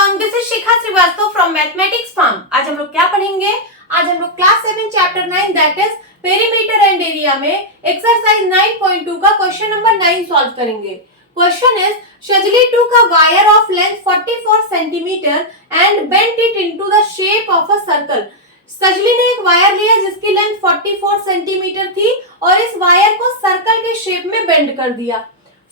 Everyone, this is Shikha Srivastava from mathematics farm. आज हम लोग क्या पढ़ेंगे? आज हम लोग class 7 chapter 9 that is perimeter and area में एक्सरसाइज 9.2 का क्वेश्चन नंबर 9 सॉल्व करेंगे। Question is Shajli took a wire of length 44 centimeter and bent it into the shape of a circle. सजली ने एक वायर लिया जिसकी लेंथ 44 सेंटीमीटर थी और इस वायर को सर्कल के शेप में बेंड कर दिया।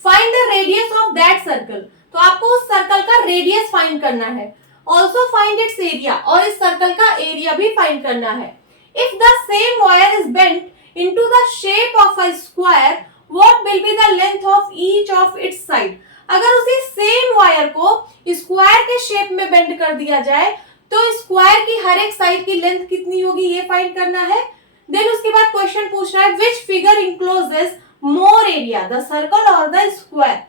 Find the radius of that circle. तो आपको उस सर्कल का रेडियस फाइंड करना है। ऑल्सो फाइंड इट्स एरिया, और इस सर्कल का एरिया भी फाइंड करना है। If the same wire is bent into the shape of a square, what will be the length of each of its side. अगर उसी सेम वायर को square के शेप में बेंड कर दिया जाए तो स्क्वायर की हर एक साइड की लेंथ कितनी होगी, ये फाइंड करना है। देन उसके बाद क्वेश्चन पूछ रहा है which figure encloses more area, the circle और द स्क्वायर।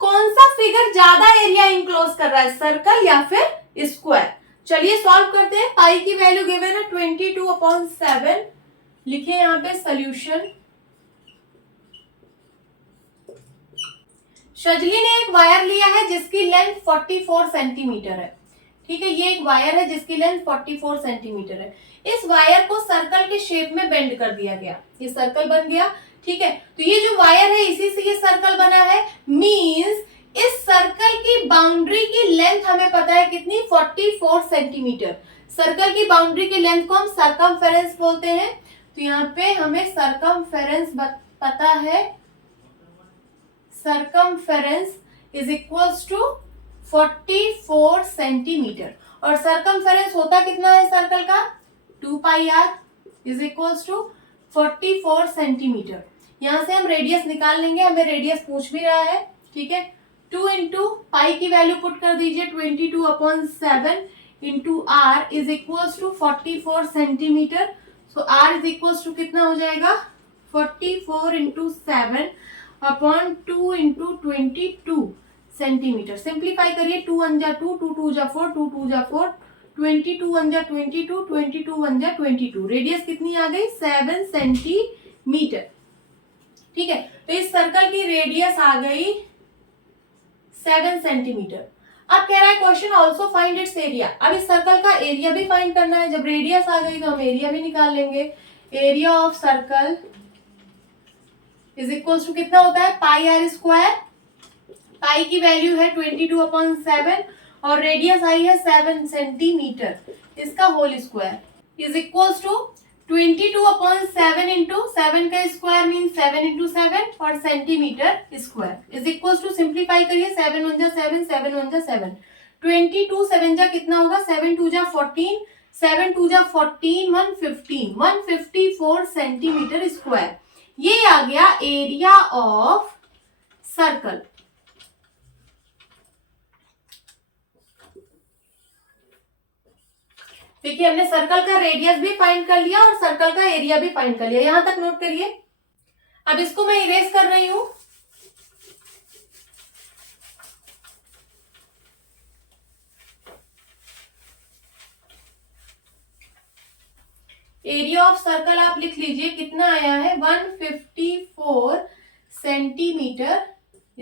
कौन सा फिगर ज्यादा एरिया इंक्लोज कर रहा है, सर्कल या फिर स्क्वायर। चलिए सॉल्व करते हैं। पाई की वैल्यू गिवन है 22/7। लिखे यहाँ पे सोल्यूशन। शजली ने एक वायर लिया है जिसकी लेंथ 44 सेंटीमीटर है। ठीक है, ये एक वायर है जिसकी लेंथ 44 सेंटीमीटर है। इस वायर को सर्कल के शेप में बेंड कर दिया गया, ये सर्कल बन गया। ठीक है, तो ये जो वायर है इसी से ये सर्कल बना है। मींस इस सर्कल की बाउंड्री की लेंथ हमें पता है कितनी, 44 सेंटीमीटर। सर्कल की बाउंड्री की लेंथ को हम सर्कमफेरेंस बोलते हैं। तो यहाँ पे हमें सर्कमफेरेंस पता है, circumference is equals to 44 centimetre. और सर्कमफेरेंस होता कितना है सर्कल का, 2 pi r is equals to 44 centimetre. यहां से हम रेडियस निकाल लेंगे, हमें रेडियस पूछ भी रहा है। ठीक है, 2 इंटू पाई की वैल्यू पुट कर दीजिए, 22/7 into r is equals to 44 centimetre. So r is equals to कितना हो जाएगा, 44 into 7 upon 2 into 22 centimetre. Simplify करिए, 2 1 जा 2, 2 2 जा 4, 2 2 जा 4, 22 1 जा 22, 22 1 जा 22। रेडियस कितनी आ गई, 7 सेंटीमीटर। ठीक है, तो इस सर्कल की रेडियस आ गई 7 सेंटीमीटर। अब कह रहा है question also find its area. अब इस सर्कल का एरिया भी फाइंड करना है। जब रेडियस आ गई तो हम एरिया भी निकाल लेंगे। Area of circle is equals to कितना होता है, पाई आर स्क्वायर। पाई की वैल्यू है 22/7 और रेडियस आई है 7 सेंटीमीटर, इसका whole square is equals to 22/7 into 7 का स्क्वायर मीन 7 इंटू 7 और centimetre square is equals to, simplify करिए, 7 1 जा 7, 7 1 जा 7, 22 7 जा कितना होगा, 7 2 जा 14, 7 2 जा 14, 115, 154 सेंटीमीटर स्क्वायर। ये आ गया एरिया ऑफ सर्कल। देखिए हमने सर्कल का रेडियस भी फाइंड कर लिया और सर्कल का एरिया भी फाइंड कर लिया। यहां तक नोट करिए। अब इसको मैं इरेज कर रही हूं। एरिया ऑफ सर्कल आप लिख लीजिए, कितना आया है, 154 सेंटीमीटर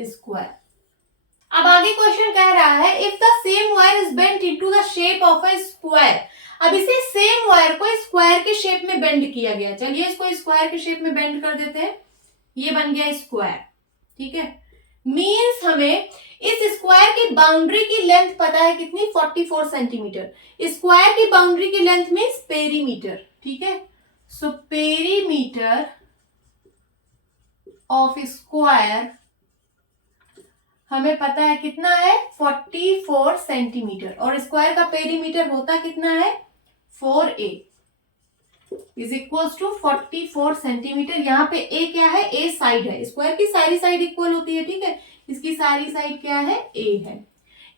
स्क्वायर। अब आगे क्वेश्चन कह रहा है if the same wire is bent into the shape of a square. अब इसे सेम वायर को स्क्वायर के शेप में बेंड किया गया। चलिए इसको स्क्वायर के शेप में बेंड कर देते हैं, ये बन गया स्क्वायर। ठीक है, मींस हमें इस स्क्वायर की बाउंड्री की लेंथ पता है कितनी, 44 सेंटीमीटर। स्क्वायर की बाउंड्री की लेंथ मींस पेरीमीटर। ठीक है, सो पेरीमीटर ऑफ स्क्वायर हमें पता है कितना है, 44 सेंटीमीटर। और स्क्वायर का पेरीमीटर होता कितना है, 4a is equals to 44 centimetre. यहाँ पे a क्या है, a साइड है। स्क्वायर की सारी साइड इक्वल होती है। ठीक है, इसकी सारी साइड क्या है, a है।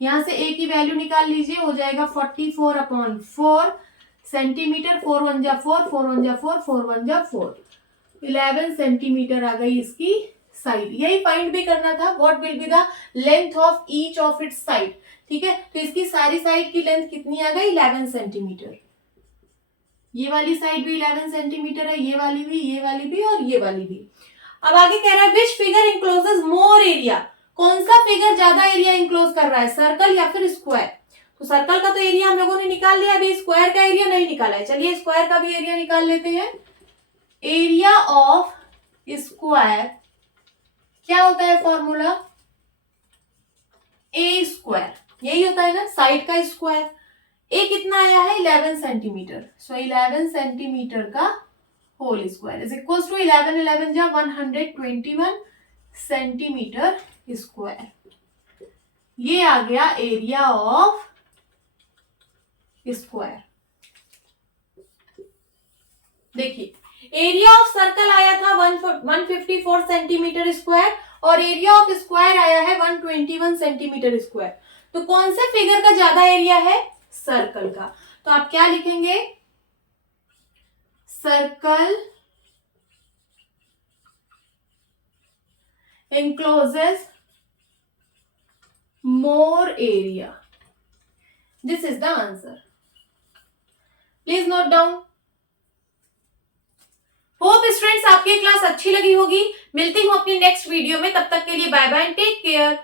यहाँ से a की वैल्यू निकाल लीजिए, हो जाएगा 44/4 सेंटीमीटर। 4 1 जा 4, 4 1 जा 4, 4 1 जा 4, 11 सेंटीमीटर आ गई इसकी साइड। यही फाइंड भी करना था, what will be the length of each of its side. ठीक है, तो इसकी सारी साइड की लेंथ कितनी आ गई, 11 सेंटीमीटर। ये वाली साइड भी 11 सेंटीमीटर है, ये वाली भी, ये वाली भी और ये वाली भी। अब आगे कह रहा है which figure encloses more area. कौन सा फिगर ज्यादा एरिया इंक्लोज कर रहा है, सर्कल या फिर स्क्वायर। तो सर्कल का तो एरिया हम लोगों ने निकाल लिया, अभी स्क्वायर का एरिया नहीं निकाला है। चलिए स्क्वायर का भी एरिया निकाल लेते हैं। एरिया ऑफ स्क्वायर क्या होता है फॉर्मूला? ए स्क्वायर, यही होता है ना, साइड का स्क्वायर। ए कितना आया है? 11 सेंटीमीटर। सो 11 सेंटीमीटर का whole square is equal to 11 11 जा 121 सेंटीमीटर स्क्वायर। ये आ गया एरिया ऑफ स्क्वायर। देखिए एरिया ऑफ सर्कल आया था 154 सेंटीमीटर स्क्वायर और एरिया ऑफ स्क्वायर आया है 121 सेंटीमीटर स्क्वायर। तो कौन से फिगर का ज्यादा एरिया है? सर्कल का। तो आप क्या लिखेंगे? Circle encloses more area. This is the answer. Please note down. Hope students आपकी क्लास अच्छी लगी होगी। मिलती हूँ अपनी नेक्स्ट वीडियो में, तब तक के लिए बाय बाय, टेक केयर।